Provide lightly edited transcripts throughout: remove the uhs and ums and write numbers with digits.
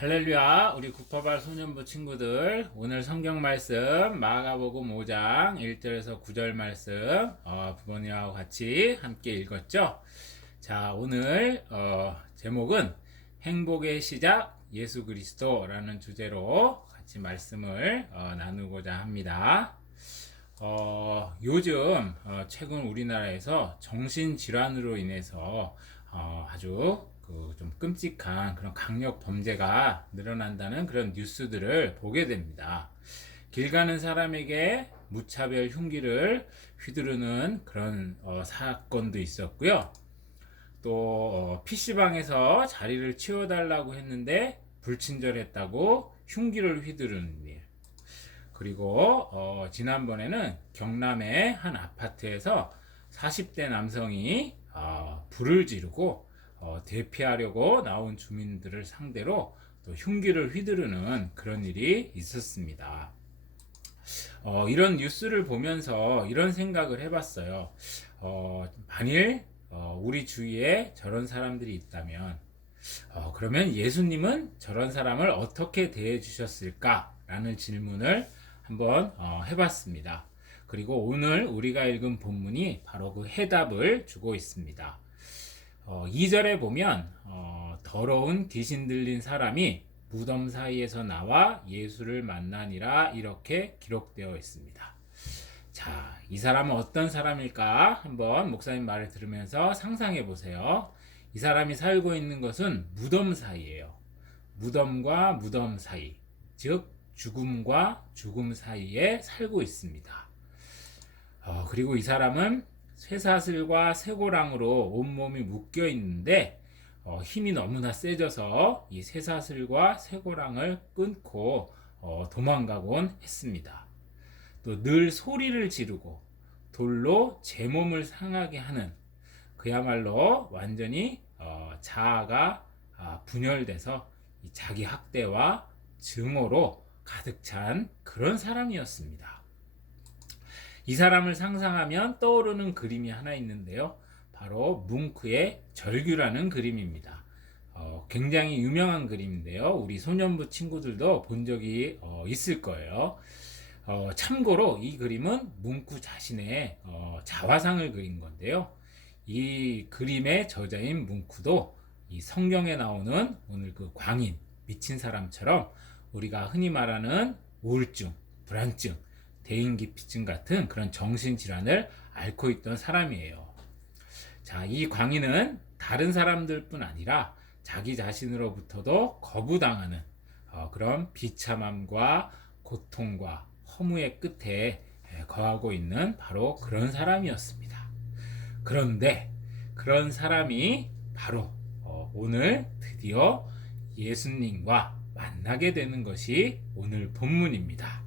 할렐루야, 우리 구파발 소년부 친구들, 오늘 성경 말씀 마가복음 5장 1절에서 9절 말씀 부모님하고 같이 함께 읽었죠. 자, 오늘 제목은 행복의 시작 예수 그리스도라는 주제로 같이 말씀을 나누고자 합니다. 요즘 최근 우리나라에서 정신질환으로 인해서 아주 좀 끔찍한 그런 강력 범죄가 늘어난다는 그런 뉴스들을 보게 됩니다. 길 가는 사람에게 무차별 흉기를 휘두르는 그런 사건도 있었고요. 또 PC방에서 자리를 치워달라고 했는데 불친절했다고 흉기를 휘두르는 일. 그리고 지난번에는 경남의 한 아파트에서 40대 남성이 불을 지르고 대피하려고 나온 주민들을 상대로 또 흉기를 휘두르는 그런 일이 있었습니다. 이런 뉴스를 보면서 이런 생각을 해봤어요. 만일 우리 주위에 저런 사람들이 있다면 그러면 예수님은 저런 사람을 어떻게 대해 주셨을까? 라는 질문을 한번 해봤습니다. 그리고 오늘 우리가 읽은 본문이 바로 그 해답을 주고 있습니다. 2절에 보면 더러운 귀신 들린 사람이 무덤 사이에서 나와 예수를 만나니라 이렇게 기록되어 있습니다. 자, 이 사람은 어떤 사람일까? 한번 목사님 말을 들으면서 상상해 보세요. 이 사람이 살고 있는 것은 무덤 사이예요. 무덤과 무덤 사이, 즉 죽음과 죽음 사이에 살고 있습니다. 그리고 이 사람은 쇠사슬과 쇠고랑으로 온몸이 묶여 있는데 힘이 너무나 세져서 이 쇠사슬과 쇠고랑을 끊고 도망가곤 했습니다. 또 늘 소리를 지르고 돌로 제 몸을 상하게 하는 그야말로 완전히 자아가 분열돼서 자기 학대와 증오로 가득 찬 그런 사람이었습니다. 이 사람을 상상하면 떠오르는 그림이 하나 있는데요. 바로 뭉크의 절규라는 그림입니다. 굉장히 유명한 그림인데요. 우리 소년부 친구들도 본 적이 있을 거예요. 참고로 이 그림은 뭉크 자신의 자화상을 그린 건데요. 이 그림의 저자인 뭉크도 이 성경에 나오는 오늘 그 광인, 미친 사람처럼 우리가 흔히 말하는 우울증, 불안증, 대인기피증 같은 그런 정신질환을 앓고 있던 사람이에요. 자, 이 광인은 다른 사람들뿐 아니라 자기 자신으로부터도 거부당하는 그런 비참함과 고통과 허무의 끝에 거하고 있는 바로 그런 사람이었습니다. 그런데 그런 사람이 바로 오늘 드디어 예수님과 만나게 되는 것이 오늘 본문입니다.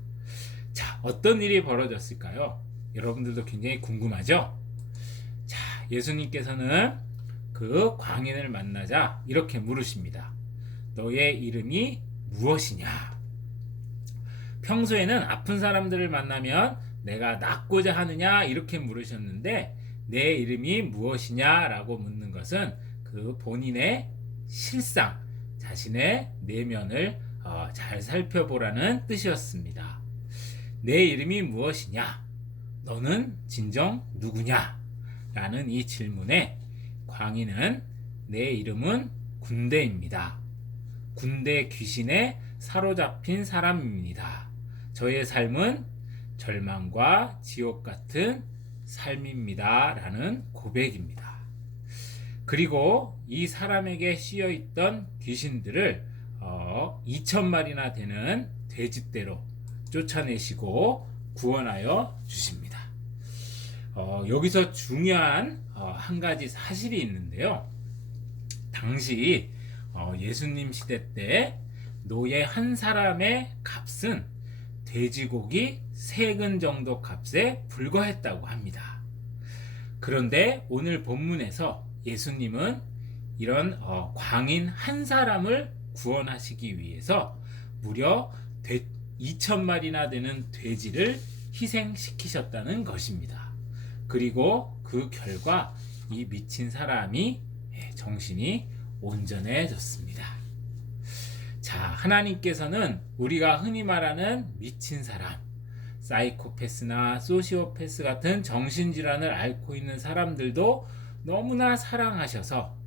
자, 어떤 일이 벌어졌을까요? 여러분들도 굉장히 궁금하죠? 자, 예수님께서는 그 광인을 만나자 이렇게 물으십니다. 너의 이름이 무엇이냐? 평소에는 아픈 사람들을 만나면 내가 낫고자 하느냐 이렇게 물으셨는데 내 이름이 무엇이냐 라고 묻는 것은 그 본인의 실상, 자신의 내면을 잘 살펴보라는 뜻이었습니다. 내 이름이 무엇이냐? 너는 진정 누구냐? 라는 이 질문에 광인은 내 이름은 군대입니다. 군대 귀신에 사로잡힌 사람입니다. 저의 삶은 절망과 지옥 같은 삶입니다. 라는 고백입니다. 그리고 이 사람에게 씌어있던 귀신들을 2,000마리나 되는 돼지떼로 쫓아내시고 구원하여 주십니다. 여기서 중요한 한 가지 사실이 있는데요. 당시 예수님 시대 때 노예 한 사람의 값은 돼지고기 3근 정도 값에 불과했다고 합니다. 그런데 오늘 본문에서 예수님은 이런 광인 한 사람을 구원하시기 위해서 무려 2,000마리나 되는 돼지를 희생시키셨다는 것입니다. 그리고 그 결과 이 미친 사람이 정신이 온전해졌습니다. 자, 하나님께서는 우리가 흔히 말하는 미친 사람, 사이코패스나 소시오패스 같은 정신질환을 앓고 있는 사람들도 너무나 사랑하셔서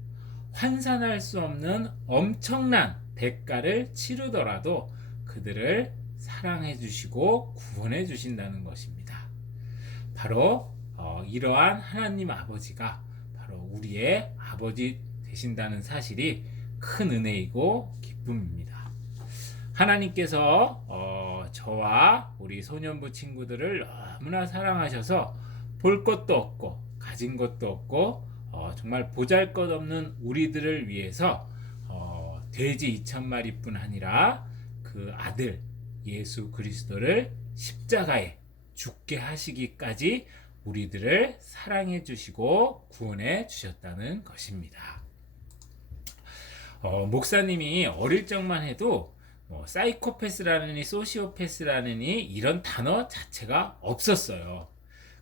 환산할 수 없는 엄청난 대가를 치르더라도 그들을 사랑해 주시고 구원해 주신다는 것입니다. 바로 이러한 하나님 아버지가 바로 우리의 아버지 되신다는 사실이 큰 은혜이고 기쁨입니다. 하나님께서 저와 우리 소년부 친구들을 너무나 사랑하셔서 볼 것도 없고 가진 것도 없고 정말 보잘것없는 우리들을 위해서 돼지 2,000마리뿐 아니라 그 아들 예수 그리스도를 십자가에 죽게 하시기까지 우리들을 사랑해 주시고 구원해 주셨다는 것입니다. 목사님이 어릴 적만 해도 사이코패스라느니 소시오패스라느니 이런 단어 자체가 없었어요.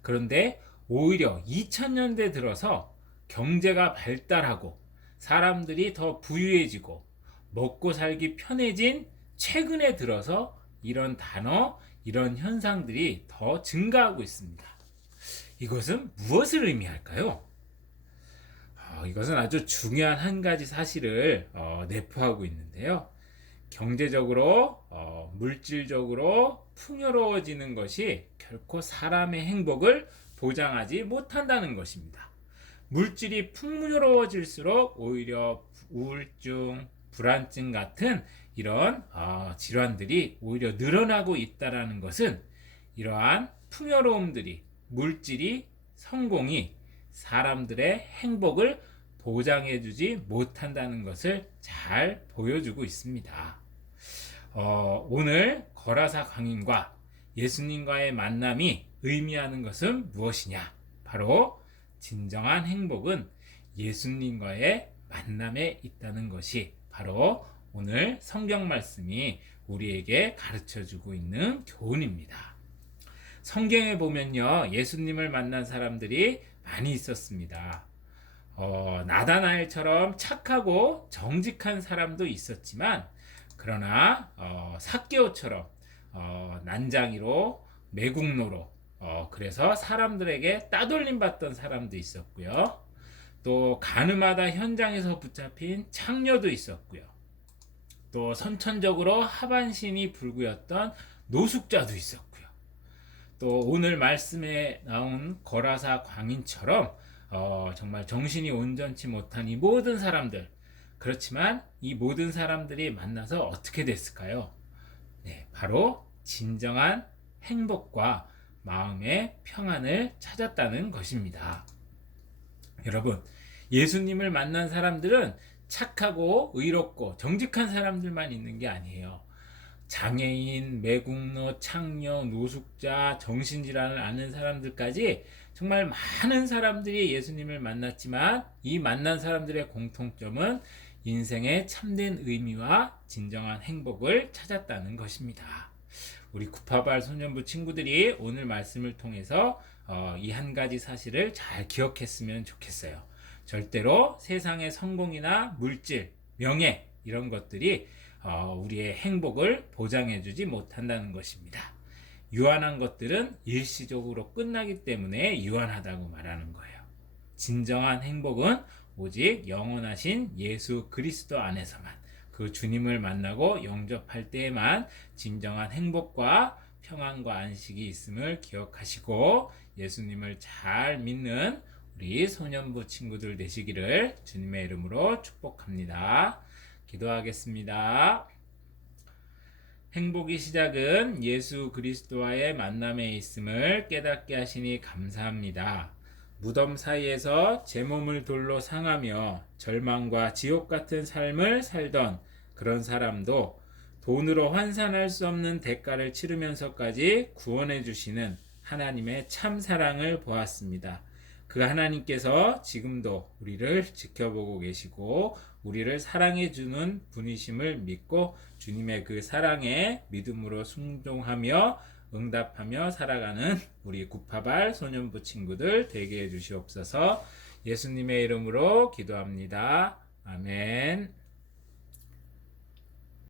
그런데 오히려 2000년대 들어서 경제가 발달하고 사람들이 더 부유해지고 먹고 살기 편해진 최근에 들어서 이런 단어, 이런 현상들이 더 증가하고 있습니다. 이것은 무엇을 의미할까요? 이것은 아주 중요한 한 가지 사실을 내포하고 있는데요. 경제적으로, 물질적으로 풍요로워지는 것이 결코 사람의 행복을 보장하지 못한다는 것입니다. 물질이 풍요로워질수록 오히려 우울증, 불안증 같은 이런 질환들이 오히려 늘어나고 있다는 것은 이러한 풍요로움들이, 물질이, 성공이 사람들의 행복을 보장해주지 못한다는 것을 잘 보여주고 있습니다. 오늘 거라사 광인과 예수님과의 만남이 의미하는 것은 무엇이냐? 바로 진정한 행복은 예수님과의 만남에 있다는 것이 바로 오늘 성경 말씀이 우리에게 가르쳐주고 있는 교훈입니다. 성경에 보면요, 예수님을 만난 사람들이 많이 있었습니다. 나다나엘처럼 착하고 정직한 사람도 있었지만, 그러나 삭개오처럼 난장이로 매국노로 그래서 사람들에게 따돌림 받던 사람도 있었고요. 또 가늠하다 현장에서 붙잡힌 창녀도 있었고요. 또 선천적으로 하반신이 불구였던 노숙자도 있었고요. 또 오늘 말씀에 나온 거라사 광인처럼 정말 정신이 온전치 못한 이 모든 사람들, 그렇지만 이 모든 사람들이 만나서 어떻게 됐을까요? 네, 바로 진정한 행복과 마음의 평안을 찾았다는 것입니다. 여러분, 예수님을 만난 사람들은 착하고 의롭고 정직한 사람들만 있는 게 아니에요. 장애인, 매국노, 창녀, 노숙자, 정신질환을 앓는 사람들까지 정말 많은 사람들이 예수님을 만났지만 이 만난 사람들의 공통점은 인생의 참된 의미와 진정한 행복을 찾았다는 것입니다. 우리 구파발 소년부 친구들이 오늘 말씀을 통해서 이 한 가지 사실을 잘 기억했으면 좋겠어요. 절대로 세상의 성공이나 물질, 명예 이런 것들이 우리의 행복을 보장해주지 못한다는 것입니다. 유한한 것들은 일시적으로 끝나기 때문에 유한하다고 말하는 거예요. 진정한 행복은 오직 영원하신 예수 그리스도 안에서만, 그 주님을 만나고 영접할 때에만 진정한 행복과 평안과 안식이 있음을 기억하시고 예수님을 잘 믿는 우리 소년부 친구들 되시기를 주님의 이름으로 축복합니다. 기도하겠습니다. 행복의 시작은 예수 그리스도와의 만남에 있음을 깨닫게 하시니 감사합니다. 무덤 사이에서 제 몸을 돌로 상하며 절망과 지옥 같은 삶을 살던 그런 사람도 돈으로 환산할 수 없는 대가를 치르면서까지 구원해 주시는 하나님의 참 사랑을 보았습니다. 그 하나님께서 지금도 우리를 지켜보고 계시고 우리를 사랑해 주는 분이심을 믿고 주님의 그 사랑에 믿음으로 순종하며 응답하며 살아가는 우리 구파발 소년부 친구들 되게 해 주시옵소서. 예수님의 이름으로 기도합니다. 아멘.